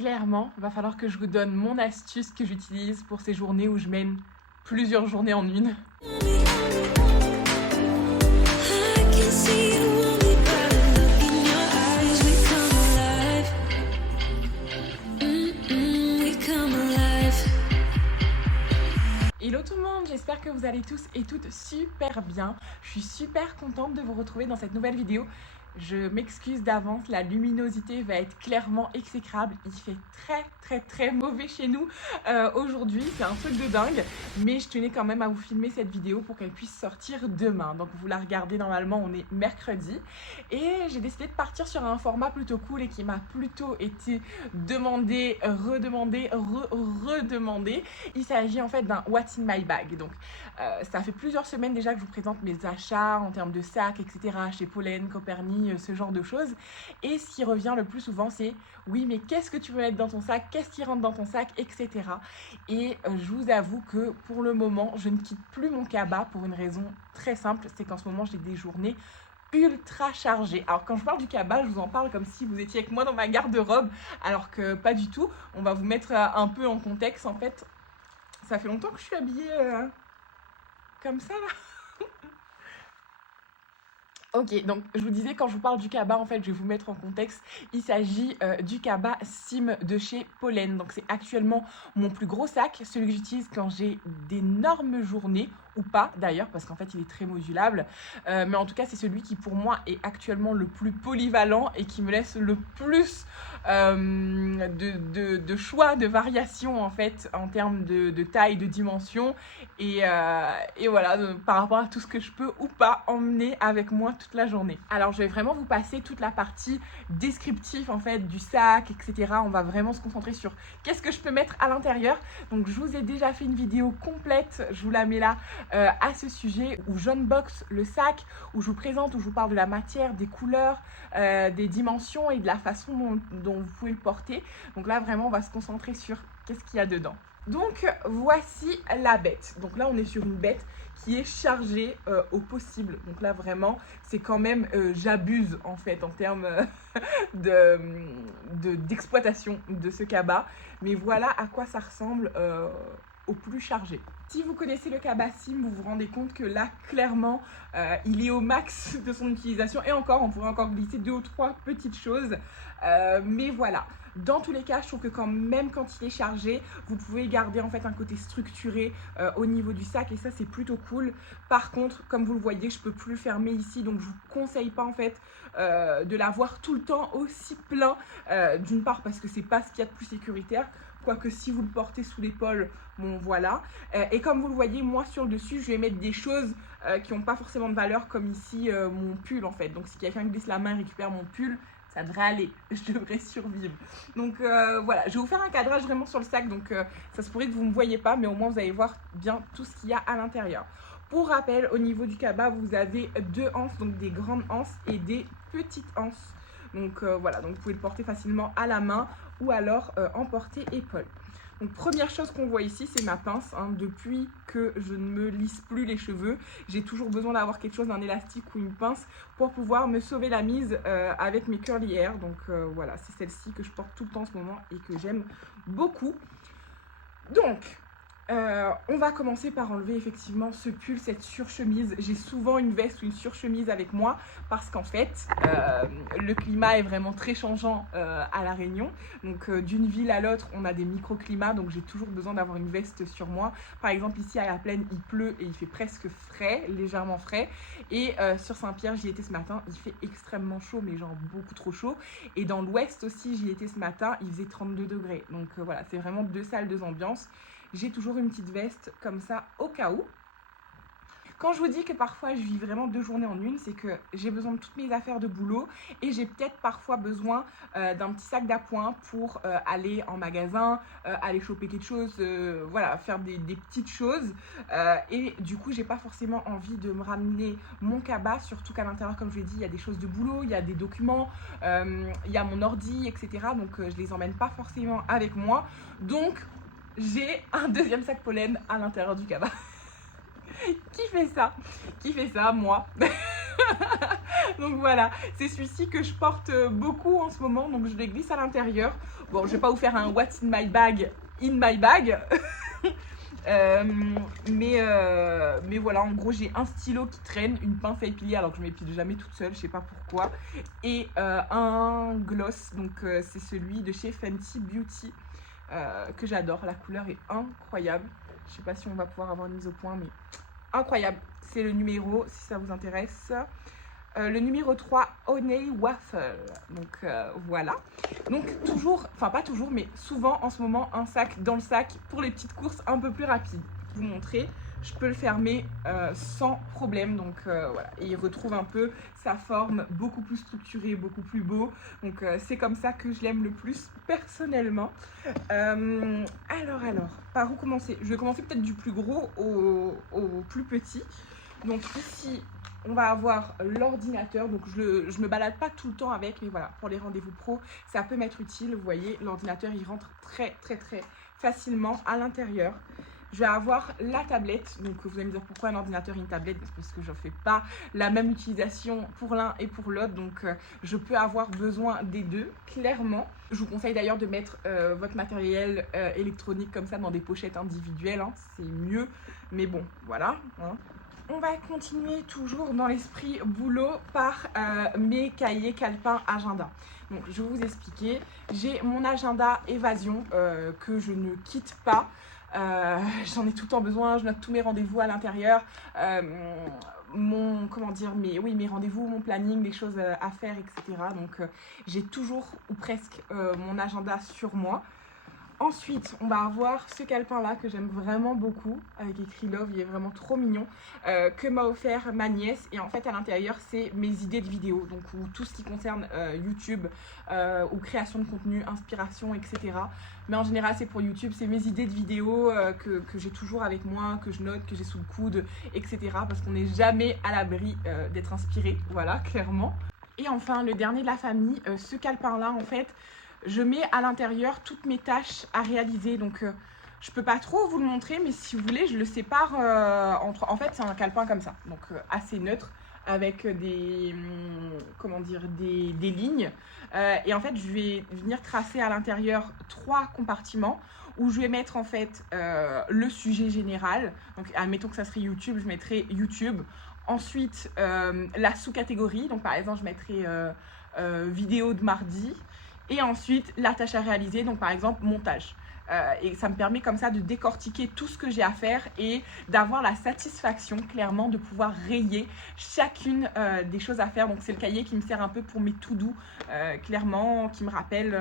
Clairement, va falloir que je vous donne mon astuce que j'utilise pour ces journées où je mène plusieurs journées en une. Hello tout le monde, j'espère que vous allez tous et toutes super bien. Je suis super contente de vous retrouver dans cette nouvelle vidéo. Je m'excuse d'avance, la luminosité va être clairement exécrable. Il fait très mauvais chez nous aujourd'hui, c'est un truc de dingue. Mais je tenais quand même à vous filmer cette vidéo pour qu'elle puisse sortir demain. Donc vous la regardez normalement, on est mercredi. Et j'ai décidé de partir sur un format plutôt cool et qui m'a plutôt été demandé, redemandé. Il s'agit en fait d'un What's in my bag. Donc ça fait plusieurs semaines déjà que je vous présente mes achats en termes de sacs, etc. chez Pollen, Copernic, ce genre de choses. Et ce qui revient le plus souvent, c'est oui, mais qu'est-ce que tu veux mettre dans ton sac, qu'est-ce qui rentre dans ton sac, etc. Et je vous avoue que pour le moment, je ne quitte plus mon cabas pour une raison très simple, c'est qu'en ce moment, j'ai des journées ultra chargées. Alors quand je parle du cabas, je vous en parle comme si vous étiez avec moi dans ma garde-robe, alors que pas du tout. On va vous mettre un peu en contexte. En fait, ça fait longtemps que je suis habillée comme ça là. Ok, donc je vous disais, quand je vous parle du cabas, en fait, je vais vous mettre en contexte. Il s'agit du cabas Sim de chez Pollen. Donc c'est actuellement mon plus gros sac, celui que j'utilise quand j'ai d'énormes journées, ou pas d'ailleurs, parce qu'en fait il est très modulable. Mais en tout cas, c'est celui qui pour moi est actuellement le plus polyvalent et qui me laisse le plus de choix, de variations en fait, en termes de taille, de dimension. Et voilà, par rapport à tout ce que je peux ou pas emmener avec moi toute la journée. Alors je vais vraiment vous passer toute la partie descriptive en fait du sac, etc. On va vraiment se concentrer sur qu'est-ce que je peux mettre à l'intérieur. Donc je vous ai déjà fait une vidéo complète, je vous la mets là à ce sujet, où j'unbox le sac, où je vous présente, où je vous parle de la matière, des couleurs, des dimensions et de la façon dont vous pouvez le porter. Donc là vraiment on va se concentrer sur qu'est-ce qu'il y a dedans. Donc voici la bête. Donc là on est sur une bête qui est chargée au possible. Donc là vraiment c'est quand même j'abuse en fait en termes d'exploitation de ce cabas. Mais voilà à quoi ça ressemble au plus chargé. Si vous connaissez le cabas Sim, vous vous rendez compte que là clairement il est au max de son utilisation. Et encore, on pourrait encore glisser 2 ou 3 petites choses. Mais voilà. Dans tous les cas, je trouve que même quand il est chargé, vous pouvez garder en fait un côté structuré au niveau du sac et ça c'est plutôt cool. Par contre, comme vous le voyez, je peux plus le fermer ici, donc je vous conseille pas en fait de l'avoir tout le temps aussi plein. D'une part parce que c'est pas ce qu'il y a de plus sécuritaire, quoique si vous le portez sous l'épaule, bon voilà. Et comme vous le voyez, moi sur le dessus, je vais mettre des choses qui n'ont pas forcément de valeur, comme ici mon pull en fait. Donc si quelqu'un glisse la main et récupère mon pull, ça devrait aller, je devrais survivre. Donc voilà, je vais vous faire un cadrage vraiment sur le sac, donc ça se pourrait que vous ne me voyez pas, mais au moins vous allez voir bien tout ce qu'il y a à l'intérieur. Pour rappel, au niveau du cabas, vous avez 2 anses, donc des grandes anses et des petites anses. Donc voilà, donc vous pouvez le porter facilement à la main ou alors en portée-épaule. Donc première chose qu'on voit ici, c'est ma pince. Depuis que je ne me lisse plus les cheveux, j'ai toujours besoin d'avoir quelque chose, un élastique ou une pince pour pouvoir me sauver la mise avec mes curly hair. Donc voilà, c'est celle-ci que je porte tout le temps en ce moment et que j'aime beaucoup. Donc on va commencer par enlever effectivement ce pull, cette surchemise. J'ai souvent une veste ou une surchemise avec moi parce qu'en fait le climat est vraiment très changeant à La Réunion. Donc d'une ville à l'autre on a des microclimats, donc j'ai toujours besoin d'avoir une veste sur moi. Par exemple ici à la plaine il pleut et il fait presque frais, légèrement frais. Et sur Saint-Pierre j'y étais ce matin, il fait extrêmement chaud, mais genre beaucoup trop chaud. Et dans l'ouest aussi j'y étais ce matin, il faisait 32 degrés. Donc voilà, c'est vraiment 2 salles, 2 ambiances. J'ai toujours une petite veste comme ça au cas où. Quand je vous dis que parfois je vis vraiment 2 journées en une, c'est que j'ai besoin de toutes mes affaires de boulot et j'ai peut-être parfois besoin d'un petit sac d'appoint pour aller en magasin, aller choper quelque chose, voilà, faire des petites choses. Et du coup, j'ai pas forcément envie de me ramener mon cabas, surtout qu'à l'intérieur, comme je l'ai dit, il y a des choses de boulot, il y a des documents, il y a mon ordi, etc. Donc je les emmène pas forcément avec moi. Donc j'ai un deuxième sac pollen à l'intérieur du cabas. Qui fait ça? Moi. Donc voilà, c'est celui-ci que je porte beaucoup en ce moment, donc je le glisse à l'intérieur. Bon, je vais pas vous faire un what's in my bag. Mais voilà, en gros j'ai un stylo qui traîne, une pince à épiler alors que je m'épile jamais toute seule, je sais pas pourquoi, et un gloss, donc c'est celui de chez Fenty Beauty que j'adore. La couleur est incroyable, je sais pas si on va pouvoir avoir une mise au point, mais incroyable. C'est le numéro, si ça vous intéresse. Le numéro 3, Honey Waffle. Donc voilà. Donc toujours, enfin pas toujours, mais souvent en ce moment, un sac dans le sac pour les petites courses un peu plus rapides. Vous montrer, je peux le fermer sans problème. Donc voilà. Et il retrouve un peu sa forme beaucoup plus structurée, beaucoup plus beau. Donc c'est comme ça que je l'aime le plus personnellement. Alors, par où commencer? Je vais commencer peut-être du plus gros au plus petit. Donc ici, on va avoir l'ordinateur. Donc je me balade pas tout le temps avec, mais voilà, pour les rendez-vous pro, ça peut m'être utile. Vous voyez, l'ordinateur, il rentre très facilement à l'intérieur. Je vais avoir la tablette. Donc vous allez me dire pourquoi un ordinateur et une tablette? Parce que je ne fais pas la même utilisation pour l'un et pour l'autre. Donc je peux avoir besoin des deux, clairement. Je vous conseille d'ailleurs de mettre votre matériel électronique comme ça dans des pochettes individuelles, hein. C'est mieux. Mais bon, voilà, hein. On va continuer toujours dans l'esprit boulot par mes cahiers calepins agenda. Donc je vais vous expliquer. J'ai mon agenda évasion que je ne quitte pas. J'en ai tout le temps besoin, je note tous mes rendez-vous à l'intérieur. Mes rendez-vous, mon planning, les choses à faire, etc. Donc j'ai toujours ou presque mon agenda sur moi. Ensuite, on va avoir ce calepin-là que j'aime vraiment beaucoup, avec écrit Love, il est vraiment trop mignon, que m'a offert ma nièce. Et en fait, à l'intérieur, c'est mes idées de vidéos, donc tout ce qui concerne YouTube ou création de contenu, inspiration, etc. Mais en général, c'est pour YouTube, c'est mes idées de vidéos que j'ai toujours avec moi, que je note, que j'ai sous le coude, etc. Parce qu'on n'est jamais à l'abri d'être inspiré, voilà, clairement. Et enfin, le dernier de la famille, ce calepin-là, en fait, je mets à l'intérieur toutes mes tâches à réaliser. Donc je peux pas trop vous le montrer, mais si vous voulez, je le sépare entre... En fait, c'est un calepin comme ça, donc assez neutre, avec des lignes. Et en fait, je vais venir tracer à l'intérieur 3 compartiments où je vais mettre en fait le sujet général. Donc admettons que ça serait YouTube, je mettrai YouTube. Ensuite, la sous-catégorie, donc par exemple, je mettrai vidéo de mardi. Et ensuite, la tâche à réaliser, donc par exemple, montage. Et ça me permet comme ça de décortiquer tout ce que j'ai à faire et d'avoir la satisfaction, clairement, de pouvoir rayer chacune des choses à faire. Donc c'est le cahier qui me sert un peu pour mes to-do, clairement, qui me rappelle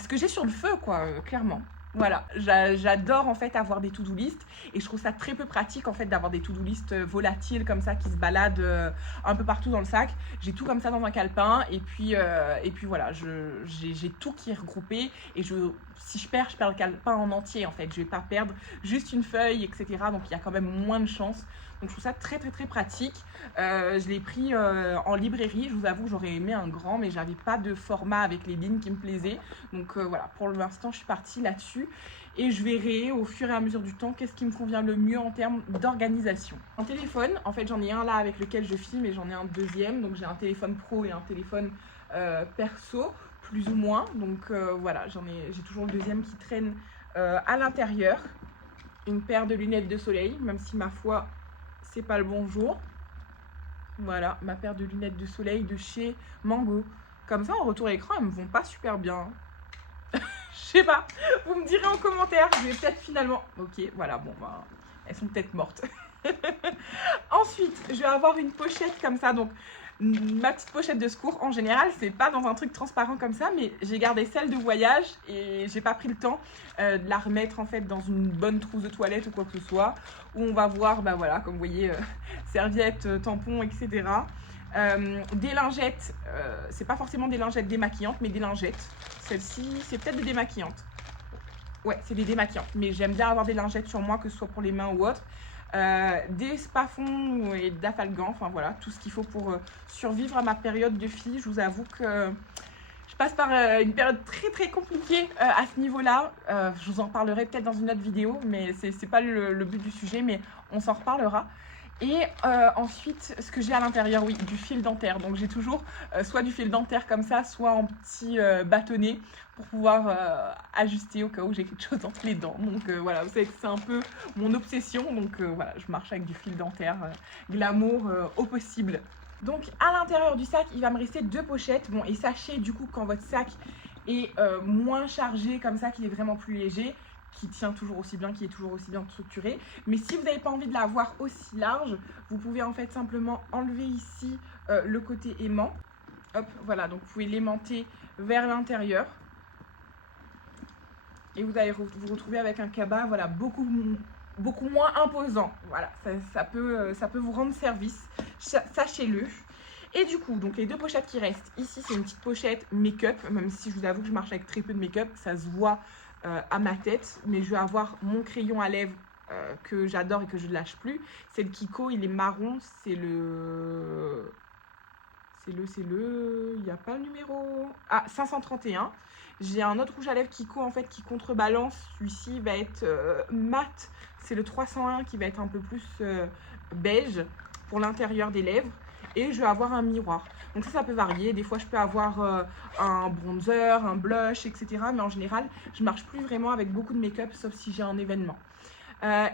ce que j'ai sur le feu, quoi, clairement. Voilà, j'adore en fait avoir des to-do list et je trouve ça très peu pratique en fait d'avoir des to-do list volatiles comme ça qui se baladent un peu partout dans le sac. J'ai tout comme ça dans un calepin et puis voilà, j'ai tout qui est regroupé et si je perds le calepin en entier en fait. Je vais pas perdre juste une feuille, etc. Donc il y a quand même moins de chance. Donc je trouve ça très pratique. Je l'ai pris en librairie. Je vous avoue, j'aurais aimé un grand, mais j'avais pas de format avec les lignes qui me plaisaient. Donc voilà, pour l'instant, je suis partie là-dessus. Et je verrai au fur et à mesure du temps qu'est-ce qui me convient le mieux en termes d'organisation. En téléphone, en fait, j'en ai un là avec lequel je filme et j'en ai un deuxième. Donc j'ai un téléphone pro et un téléphone perso, plus ou moins. Donc voilà, j'ai toujours le deuxième qui traîne à l'intérieur. Une paire de lunettes de soleil, même si ma foi, c'est pas le bon jour. Voilà, ma paire de lunettes de soleil de chez Mango. Comme ça, en retour à l'écran, elles me vont pas super bien. Je sais pas, vous me direz en commentaire. Je vais peut-être finalement... Ok, voilà, bon, bah, elles sont peut-être mortes. Ensuite, je vais avoir une pochette comme ça. Donc, ma petite pochette de secours, en général, c'est pas dans un truc transparent comme ça, mais j'ai gardé celle de voyage et j'ai pas pris le temps de la remettre en fait dans une bonne trousse de toilette ou quoi que ce soit, où on va voir, bah voilà, comme vous voyez, serviettes, tampons, etc. Des lingettes, c'est pas forcément des lingettes démaquillantes, mais des lingettes. Celle-ci, c'est peut-être des démaquillantes. Ouais, c'est des démaquillantes, mais j'aime bien avoir des lingettes sur moi, que ce soit pour les mains ou autre. Des spafons et d'afalgan, enfin voilà, tout ce qu'il faut pour survivre à ma période de fille. Je vous avoue que je passe par une période très compliquée à ce niveau-là. Je vous en parlerai peut-être dans une autre vidéo, mais c'est pas le but du sujet, mais on s'en reparlera. Et ensuite, ce que j'ai à l'intérieur, oui, du fil dentaire. Donc j'ai toujours soit du fil dentaire comme ça, soit en petit bâtonnet pour pouvoir ajuster au cas où j'ai quelque chose entre les dents. Donc voilà, vous savez que c'est un peu mon obsession. Donc voilà, je marche avec du fil dentaire glamour au possible. Donc à l'intérieur du sac, il va me rester 2 pochettes. Bon, et sachez du coup quand votre sac est moins chargé comme ça, qu'il est vraiment plus léger, qui tient toujours aussi bien, qui est toujours aussi bien structuré. Mais si vous n'avez pas envie de l'avoir aussi large, vous pouvez en fait simplement enlever ici le côté aimant. Hop, voilà, donc vous pouvez l'aimanter vers l'intérieur. Et vous allez vous retrouver avec un cabas, voilà, beaucoup moins imposant. Voilà, ça peut vous rendre service, sachez-le. Et du coup, donc les 2 pochettes qui restent, ici c'est une petite pochette make-up, même si je vous avoue que je marche avec très peu de make-up, ça se voit à ma tête, mais je vais avoir mon crayon à lèvres que j'adore et que je ne lâche plus. C'est le Kiko, il est marron, il n'y a pas le numéro, 531. J'ai un autre rouge à lèvres Kiko en fait qui contrebalance, celui-ci va être mat, c'est le 301 qui va être un peu plus beige pour l'intérieur des lèvres. Et je vais avoir un miroir. Donc ça peut varier. Des fois, je peux avoir un bronzer, un blush, etc. Mais en général, je marche plus vraiment avec beaucoup de make-up, sauf si j'ai un événement.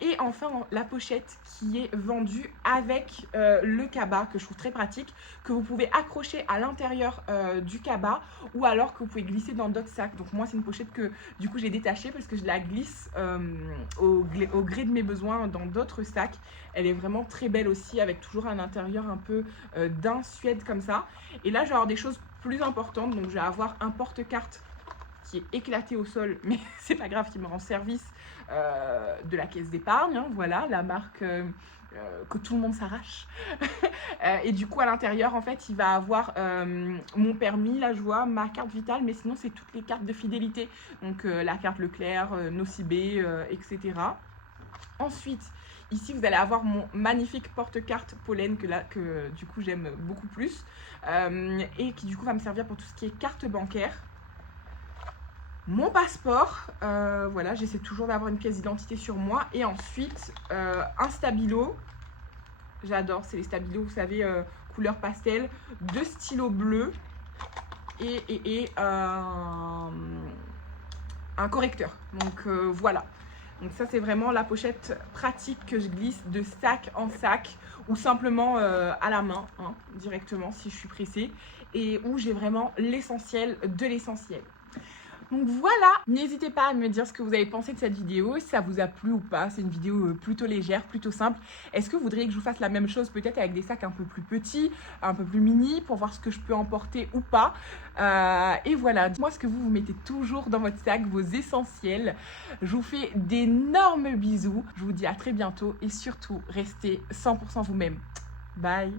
Et enfin, la pochette qui est vendue avec le cabas, que je trouve très pratique, que vous pouvez accrocher à l'intérieur du cabas ou alors que vous pouvez glisser dans d'autres sacs. Donc moi, c'est une pochette que du coup j'ai détachée parce que je la glisse au gré de mes besoins dans d'autres sacs. Elle est vraiment très belle aussi, avec toujours un intérieur un peu d'un suède comme ça. Et là, je vais avoir des choses plus importantes. Donc je vais avoir un porte-carte qui est éclaté au sol, mais c'est pas grave, qui me rend service de la caisse d'épargne, hein, voilà, la marque que tout le monde s'arrache. Et du coup, à l'intérieur, en fait, il va avoir mon permis, là, je vois, ma carte vitale, mais sinon, c'est toutes les cartes de fidélité. Donc, la carte Leclerc, Nocibé, etc. Ensuite, ici, vous allez avoir mon magnifique porte-carte Pollen que du coup, j'aime beaucoup plus. Et qui, du coup, va me servir pour tout ce qui est carte bancaire. Mon passeport, voilà, j'essaie toujours d'avoir une pièce d'identité sur moi. Et ensuite, un stabilo. J'adore, c'est les stabilos, vous savez, couleur pastel. 2 stylos bleus et un correcteur. Donc voilà. Donc ça, c'est vraiment la pochette pratique que je glisse de sac en sac ou simplement à la main, hein, directement si je suis pressée. Et où j'ai vraiment l'essentiel de l'essentiel. Donc voilà, n'hésitez pas à me dire ce que vous avez pensé de cette vidéo, si ça vous a plu ou pas. C'est une vidéo plutôt légère, plutôt simple. Est-ce que vous voudriez que je vous fasse la même chose peut-être avec des sacs un peu plus petits, un peu plus mini, pour voir ce que je peux emporter ou pas. Et voilà, dites-moi ce que vous mettez toujours dans votre sac, vos essentiels. Je vous fais d'énormes bisous, je vous dis à très bientôt et surtout, restez 100% vous-même. Bye.